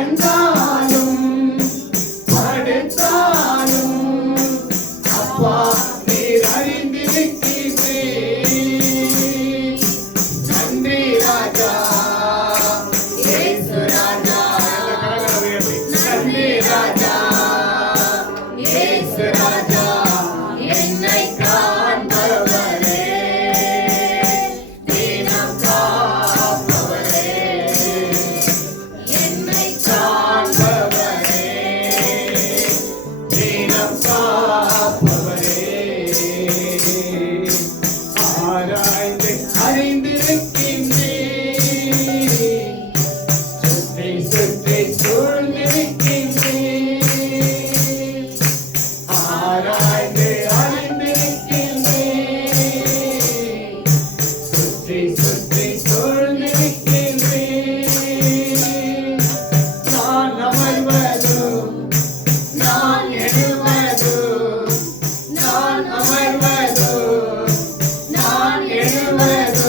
and on. Amen.